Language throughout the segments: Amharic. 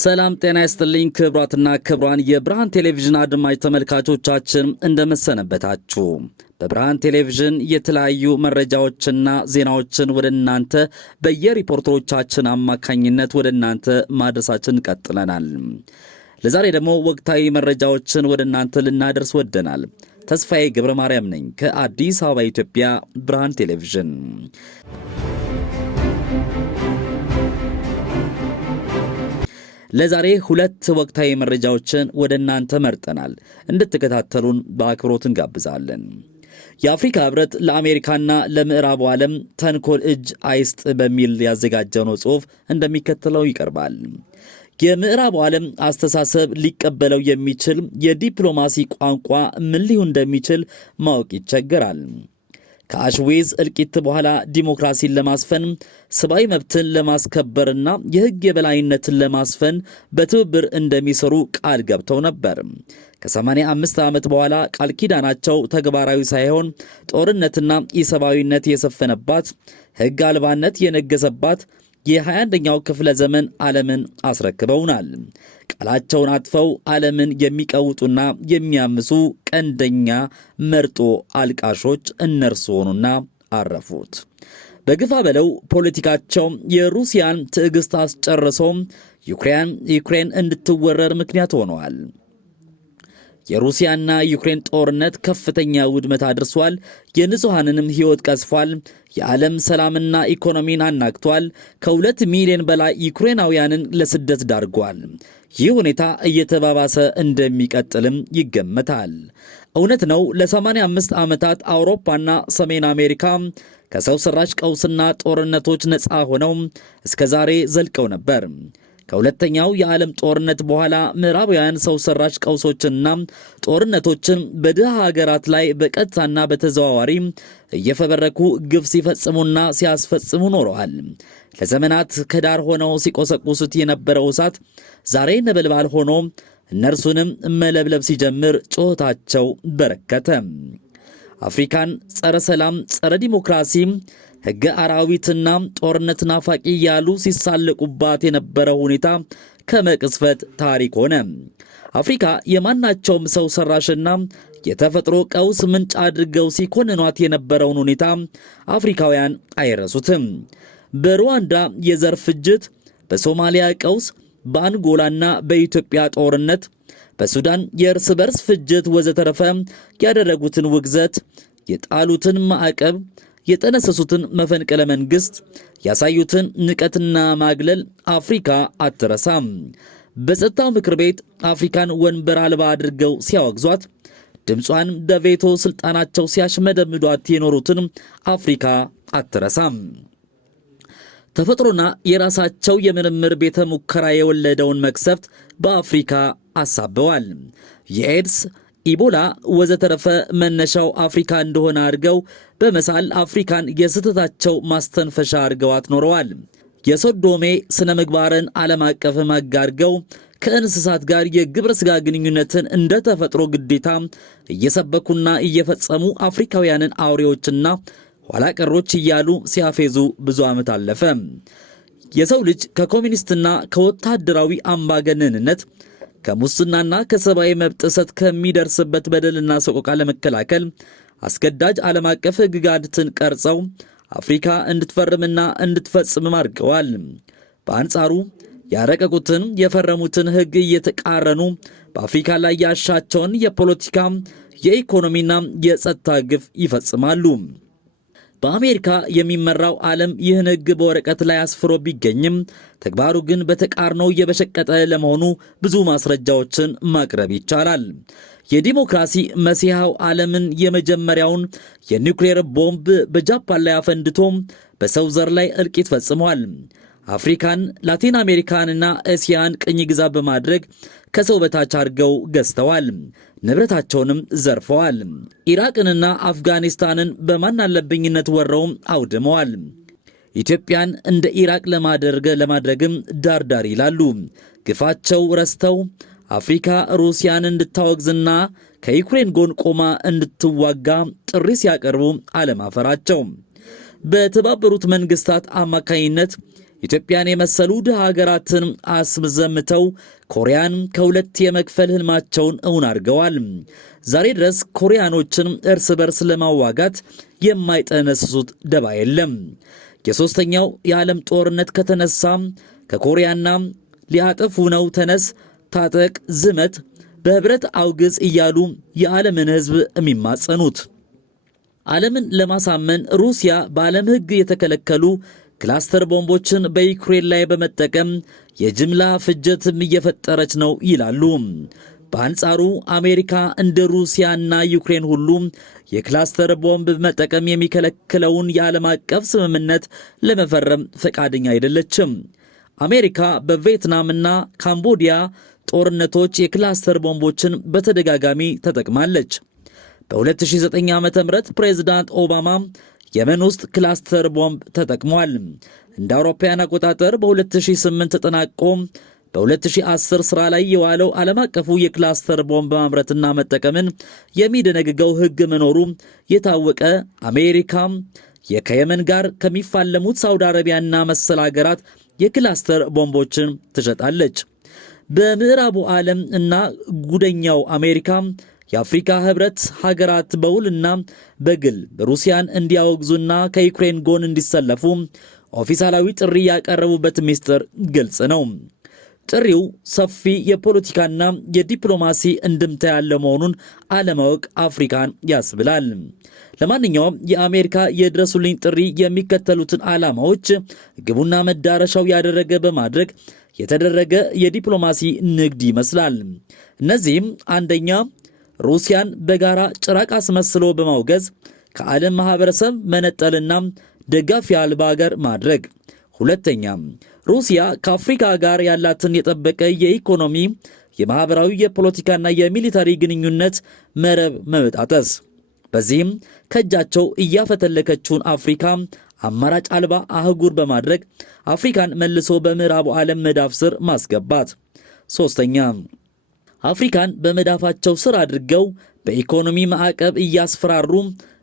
ሰላም ጤና ይስጥልኝ ክብራትና ክብራን የብርሃን ቴሌቪዥን አድማጭ ተመልካቾቻችን እንደመሰነበታችሁ። በብርሃን ቴሌቪዥን የተለያዩ መረጃዎችና ዜናዎችን ወደ እናንተ በየሪፖርተሮቻችን አማካኝነት ወደ እናንተ ማድረሳችን ቀጥለናል። ለዛሬ ደግሞ ወቅታዊ መረጃዎችን ወደ እናንተ ልናደርስ ወደናል። ተስፋዬ ገብረ ማርያም ነኝ ከአዲስ አበባ ኢትዮጵያ ብርሃን ቴሌቪዥን። ለዛሬ ሁለት ወቅታዊ መረጃዎችን ወደ እናንተ መርጠናል። እንድትከታተሉን በአክብሮት እንጋብዛለን። የአፍሪካ ህብረት ለአሜሪካና ለምዕራቡ ዓለም ተንኮል እጅ አይስጥ በሚል ያዘጋጀው ጽሑፍ እንደሚከተለው ይቀርባል። የምዕራቡ ዓለም አስተሳሰብ ሊቀበለው የሚችል የዲፕሎማሲ ቋንቋ ምን ሊሆን እንደሚችል ማወቅ ይቸገራል። ከአሽዌዝ እልቂት በኋላ ዲሞክራሲን ለማስፈን ሰብአዊ መብትን ለማስከበርና የህግ የበላይነትን ለማስፈን በትብብር እንደሚሰሩ ቃል ገብተው ነበር። ከ85 ዓመት በኋላ ቃል ኪዳናቸው ተግባራዊ ሳይሆን ጦርነትና ኢሰብአዊነት የሰፈነባት ህግ አልባነት የነገሰባት የ21ኛው ክፍለ ዘመን ዓለምን አስረክበውናል። ቃላቸውን አጥፈው ዓለምን የሚቀውጡና የሚያምሱ ቀንደኛ መርጦ አልቃሾች እነርሱ ሆኑና አረፉት። በግፋ በለው ፖለቲካቸው የሩሲያን ትዕግስት አስጨርሰው ዩክሬን እንድትወረር ምክንያት ሆነዋል። የሩሲያና ዩክሬን ጦርነት ከፍተኛ ውድመት አድርሷል። የንጹሐንንም ሕይወት ቀስፏል። የዓለም ሰላምና ኢኮኖሚን አናግቷል። ከ2 ሚሊዮን በላይ ዩክሬናውያንን ለስደት ዳርጓል። ይህ ሁኔታ እየተባባሰ እንደሚቀጥልም ይገመታል። እውነት ነው፣ ለ85 ዓመታት አውሮፓና ሰሜን አሜሪካ ከሰው ሰራሽ ቀውስና ጦርነቶች ነፃ ሆነው እስከ ዛሬ ዘልቀው ነበር። ከሁለተኛው የዓለም ጦርነት በኋላ ምዕራባውያን ሰው ሰራሽ ቀውሶችንና ጦርነቶችን በድሃ ሀገራት ላይ በቀጥታና በተዘዋዋሪ እየፈበረኩ ግፍ ሲፈጽሙና ሲያስፈጽሙ ኖረዋል። ለዘመናት ከዳር ሆነው ሲቆሰቁሱት የነበረው እሳት ዛሬ ነበልባል ሆኖ እነርሱንም መለብለብ ሲጀምር ጩኸታቸው በረከተ። አፍሪካን ጸረ ሰላም፣ ጸረ ዲሞክራሲ፣ ሕገ አራዊትና ጦርነት ናፋቂ እያሉ ሲሳለቁባት የነበረው ሁኔታ ከመቅስፈት ታሪክ ሆነ። አፍሪካ የማናቸውም ሰው ሰራሽና የተፈጥሮ ቀውስ ምንጭ አድርገው ሲኮንኗት የነበረውን ሁኔታ አፍሪካውያን አይረሱትም። በሩዋንዳ የዘር ፍጅት፣ በሶማሊያ ቀውስ፣ በአንጎላና በኢትዮጵያ ጦርነት፣ በሱዳን የእርስ በርስ ፍጅት ወዘተረፈ ያደረጉትን ውግዘት፣ የጣሉትን ማዕቀብ፣ የጠነሰሱትን መፈንቅለ መንግስት፣ ያሳዩትን ንቀትና ማግለል አፍሪካ አትረሳም። በጸጥታው ምክር ቤት አፍሪካን ወንበር አልባ አድርገው ሲያወግዟት፣ ድምጿን በቬቶ ስልጣናቸው ሲያሽመደምዷት የኖሩትን አፍሪካ አትረሳም። ተፈጥሮና የራሳቸው የምርምር ቤተ ሙከራ የወለደውን መቅሰፍት በአፍሪካ አሳበዋል። የኤድስ፣ ኢቦላ ወዘተረፈ መነሻው አፍሪካ እንደሆነ አድርገው በመሳል አፍሪካን የስህተታቸው ማስተንፈሻ አድርገዋት ኖረዋል። የሶዶሜ ስነ ምግባርን ዓለም አቀፍ ሕግ አድርገው ከእንስሳት ጋር የግብረ ሥጋ ግንኙነትን እንደ ተፈጥሮ ግዴታ እየሰበኩና እየፈጸሙ አፍሪካውያንን አውሬዎችና ኋላ ቀሮች እያሉ ሲያፌዙ ብዙ ዓመት አለፈ። የሰው ልጅ ከኮሚኒስትና ከወታደራዊ አምባገነንነት ከሙስናና ከሰብአዊ መብት ጥሰት ከሚደርስበት በደልና ሰቆቃ ለመከላከል አስገዳጅ ዓለም አቀፍ ሕግጋትን ቀርጸው አፍሪካ እንድትፈርምና እንድትፈጽም አድርገዋል። በአንጻሩ ያረቀቁትን የፈረሙትን ሕግ እየተቃረኑ በአፍሪካ ላይ ያሻቸውን የፖለቲካ የኢኮኖሚና የጸጥታ ግፍ ይፈጽማሉ። በአሜሪካ የሚመራው ዓለም ይህን ሕግ በወረቀት ላይ አስፍሮ ቢገኝም ተግባሩ ግን በተቃርኖ እየበሸቀጠ ለመሆኑ ብዙ ማስረጃዎችን ማቅረብ ይቻላል። የዲሞክራሲ መሲሐው ዓለምን የመጀመሪያውን የኒውክሌር ቦምብ በጃፓን ላይ አፈንድቶ በሰው ዘር ላይ እልቂት ፈጽሟል። አፍሪካን፣ ላቲን አሜሪካንና እስያን ቅኝ ግዛት በማድረግ ከሰው በታች አድርገው ገዝተዋል። ንብረታቸውንም ዘርፈዋል። ኢራቅንና አፍጋኒስታንን በማናለብኝነት ወረውም አውድመዋል። ኢትዮጵያን እንደ ኢራቅ ለማድረግም ዳርዳር ይላሉ። ግፋቸው ረስተው አፍሪካ ሩሲያን እንድታወግዝና ከዩክሬን ጎን ቆማ እንድትዋጋ ጥሪ ሲያቀርቡ አለማፈራቸው። በተባበሩት መንግስታት አማካኝነት ኢትዮጵያን የመሰሉ ድሃ ሀገራትን አስዘምተው ኮሪያን ከሁለት የመክፈል ህልማቸውን እውን አድርገዋል። ዛሬ ድረስ ኮሪያኖችን እርስ በርስ ለማዋጋት የማይጠነስሱት ደባ የለም። የሶስተኛው የዓለም ጦርነት ከተነሳ ከኮሪያና ሊያጠፉ ነው ተነስ፣ ታጠቅ፣ ዝመት፣ በህብረት አውግዝ እያሉ የዓለምን ህዝብ የሚማጸኑት። ዓለምን ለማሳመን ሩሲያ በዓለም ህግ የተከለከሉ ክላስተር ቦምቦችን በዩክሬን ላይ በመጠቀም የጅምላ ፍጅትም እየፈጠረች ነው ይላሉ። በአንጻሩ አሜሪካ እንደ ሩሲያና ዩክሬን ሁሉ የክላስተር ቦምብ መጠቀም የሚከለክለውን የዓለም አቀፍ ስምምነት ለመፈረም ፈቃደኛ አይደለችም። አሜሪካ በቪየትናምና ካምቦዲያ ጦርነቶች የክላስተር ቦምቦችን በተደጋጋሚ ተጠቅማለች። በ2009 ዓ.ም ፕሬዝዳንት ኦባማ የመን ውስጥ ክላስተር ቦምብ ተጠቅሟል። እንደ አውሮፓውያን አቆጣጠር በ2008 ተጠናቆ በ2010 ሥራ ላይ የዋለው ዓለም አቀፉ የክላስተር ቦምብ ማምረትና መጠቀምን የሚደነግገው ሕግ መኖሩ የታወቀ አሜሪካ ከየመን ጋር ከሚፋለሙት ሳውዲ አረቢያና መሰል ሀገራት የክላስተር ቦምቦችን ትሸጣለች። በምዕራቡ ዓለም እና ጉደኛው አሜሪካ የአፍሪካ ህብረት ሀገራት በውልና በግል ሩሲያን እንዲያወግዙና ከዩክሬን ጎን እንዲሰለፉ ኦፊሳላዊ ጥሪ ያቀረቡበት ሚስጥር ግልጽ ነው። ጥሪው ሰፊ የፖለቲካና የዲፕሎማሲ እንድምታ ያለ መሆኑን አለማወቅ አፍሪካን ያስብላል። ለማንኛውም የአሜሪካ የድረሱልኝ ጥሪ የሚከተሉትን ዓላማዎች ግቡና መዳረሻው ያደረገ በማድረግ የተደረገ የዲፕሎማሲ ንግድ ይመስላል። እነዚህም አንደኛ፣ ሩሲያን በጋራ ጭራቅ አስመስሎ በማውገዝ ከዓለም ማህበረሰብ መነጠልና ደጋፊ አልባ ሀገር ማድረግ። ሁለተኛ፣ ሩሲያ ከአፍሪካ ጋር ያላትን የጠበቀ የኢኮኖሚ፣ የማህበራዊ፣ የፖለቲካና የሚሊታሪ ግንኙነት መረብ መበጣጠስ። በዚህም ከእጃቸው እያፈተለከችውን አፍሪካ አማራጭ አልባ አህጉር በማድረግ አፍሪካን መልሶ በምዕራቡ ዓለም መዳፍ ስር ማስገባት። ሶስተኛ፣ አፍሪካን በመዳፋቸው ስር አድርገው በኢኮኖሚ ማዕቀብ እያስፈራሩ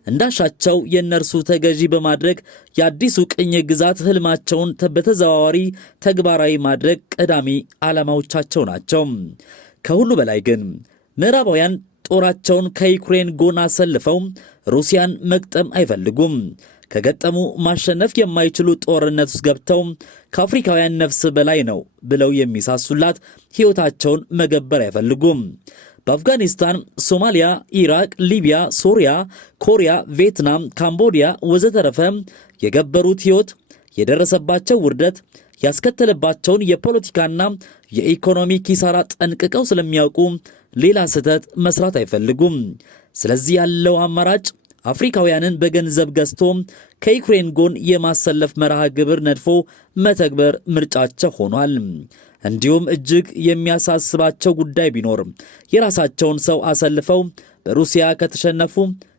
እንዳሻቸው የእነርሱ ተገዢ በማድረግ የአዲሱ ቅኝ ግዛት ህልማቸውን በተዘዋዋሪ ተግባራዊ ማድረግ ቀዳሚ ዓላማዎቻቸው ናቸው። ከሁሉ በላይ ግን ምዕራባውያን ጦራቸውን ከዩክሬን ጎን አሰልፈው ሩሲያን መግጠም አይፈልጉም። ከገጠሙ ማሸነፍ የማይችሉ ጦርነት ውስጥ ገብተው ከአፍሪካውያን ነፍስ በላይ ነው ብለው የሚሳሱላት ሕይወታቸውን መገበር አይፈልጉም። በአፍጋኒስታን፣ ሶማሊያ፣ ኢራቅ፣ ሊቢያ፣ ሶሪያ፣ ኮሪያ፣ ቪየትናም፣ ካምቦዲያ ወዘተረፈ የገበሩት ሕይወት የደረሰባቸው ውርደት ያስከተለባቸውን የፖለቲካና የኢኮኖሚ ኪሳራ ጠንቅቀው ስለሚያውቁ ሌላ ስህተት መስራት አይፈልጉም። ስለዚህ ያለው አማራጭ አፍሪካውያንን በገንዘብ ገዝቶ ከዩክሬን ጎን የማሰለፍ መርሃ ግብር ነድፎ መተግበር ምርጫቸው ሆኗል። እንዲሁም እጅግ የሚያሳስባቸው ጉዳይ ቢኖር የራሳቸውን ሰው አሰልፈው በሩሲያ ከተሸነፉ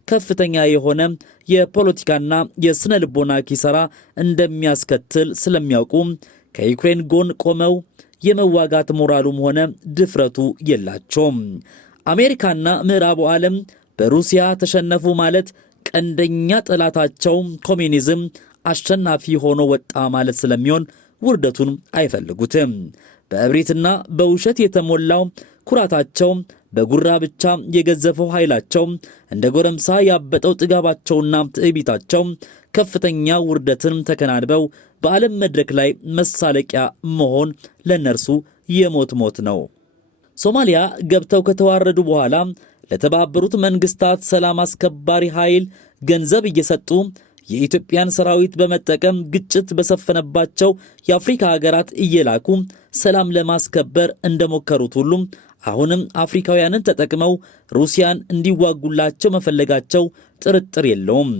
ከፍተኛ የሆነ የፖለቲካና የስነ ልቦና ኪሳራ እንደሚያስከትል ስለሚያውቁ ከዩክሬን ጎን ቆመው የመዋጋት ሞራሉም ሆነ ድፍረቱ የላቸውም። አሜሪካና ምዕራቡ ዓለም በሩሲያ ተሸነፉ ማለት ቀንደኛ ጠላታቸው ኮሚኒዝም አሸናፊ ሆኖ ወጣ ማለት ስለሚሆን ውርደቱን አይፈልጉትም። በእብሪትና በውሸት የተሞላው ኩራታቸው፣ በጉራ ብቻ የገዘፈው ኃይላቸው፣ እንደ ጎረምሳ ያበጠው ጥጋባቸውና ትዕቢታቸው ከፍተኛ ውርደትን ተከናንበው በዓለም መድረክ ላይ መሳለቂያ መሆን ለነርሱ የሞት ሞት ነው። ሶማሊያ ገብተው ከተዋረዱ በኋላ ለተባበሩት መንግስታት ሰላም አስከባሪ ኃይል ገንዘብ እየሰጡ የኢትዮጵያን ሰራዊት በመጠቀም ግጭት በሰፈነባቸው የአፍሪካ ሀገራት እየላኩ ሰላም ለማስከበር እንደሞከሩት ሁሉም አሁንም አፍሪካውያንን ተጠቅመው ሩሲያን እንዲዋጉላቸው መፈለጋቸው ጥርጥር የለውም።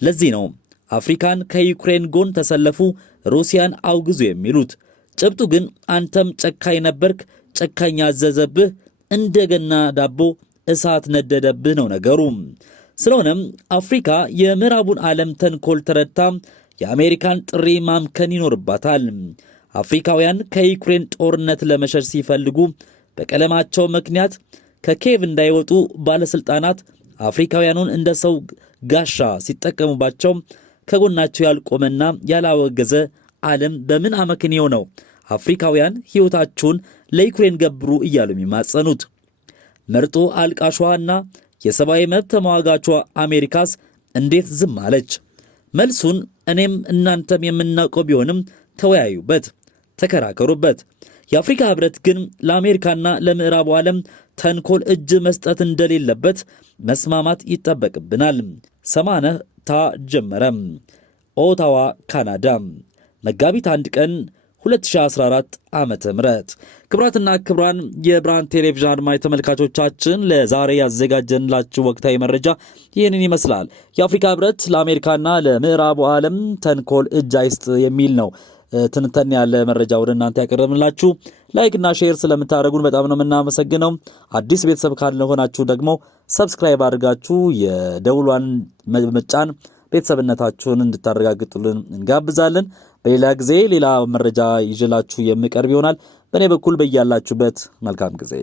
ለዚህ ነው አፍሪካን ከዩክሬን ጎን ተሰለፉ፣ ሩሲያን አውግዙ የሚሉት። ጭብጡ ግን አንተም ጨካኝ ነበርክ፣ ጨካኝ አዘዘብህ፣ እንደገና ዳቦ እሳት ነደደብህ ነው ነገሩ። ስለሆነም አፍሪካ የምዕራቡን ዓለም ተንኮል ተረድታ የአሜሪካን ጥሪ ማምከን ይኖርባታል። አፍሪካውያን ከዩክሬን ጦርነት ለመሸሽ ሲፈልጉ በቀለማቸው ምክንያት ከኬቭ እንዳይወጡ ባለስልጣናት አፍሪካውያኑን እንደ ሰው ጋሻ ሲጠቀሙባቸው ከጎናቸው ያልቆመና ያላወገዘ ዓለም በምን አመክንዮ ነው አፍሪካውያን ሕይወታቸውን ለዩክሬን ገብሩ እያሉ የሚማጸኑት? መርጦ አልቃሿና የሰብአዊ መብት ተሟጋቿ አሜሪካስ እንዴት ዝም አለች? መልሱን እኔም እናንተም የምናውቀው ቢሆንም ተወያዩበት፣ ተከራከሩበት። የአፍሪካ ህብረት ግን ለአሜሪካና ለምዕራቡ ዓለም ተንኮል እጅ መስጠት እንደሌለበት መስማማት ይጠበቅብናል። ሰማነታ ጀመረ። ኦታዋ ካናዳ መጋቢት 1 ቀን 2014 ዓመተ ምህረት። ክብራትና ክብራን የብርሃን ቴሌቪዥን አድማጭ ተመልካቾቻችን ለዛሬ ያዘጋጀንላችሁ ወቅታዊ መረጃ ይህንን ይመስላል። የአፍሪካ ህብረት ለአሜሪካና ለምዕራቡ ዓለም ተንኮል እጅ አይስጥ የሚል ነው ትንተን ያለ መረጃ ወደ እናንተ ያቀርብላችሁ። ላይክ እና ሼር ስለምታደርጉን በጣም ነው የምናመሰግነው። አዲስ ቤተሰብ ካልሆናችሁ ደግሞ ሰብስክራይብ አድርጋችሁ የደውሏን መጫን ቤተሰብነታችሁን እንድታረጋግጡልን እንጋብዛለን። በሌላ ጊዜ ሌላ መረጃ ይዤላችሁ የምቀርብ ይሆናል። በእኔ በኩል በያላችሁበት መልካም ጊዜ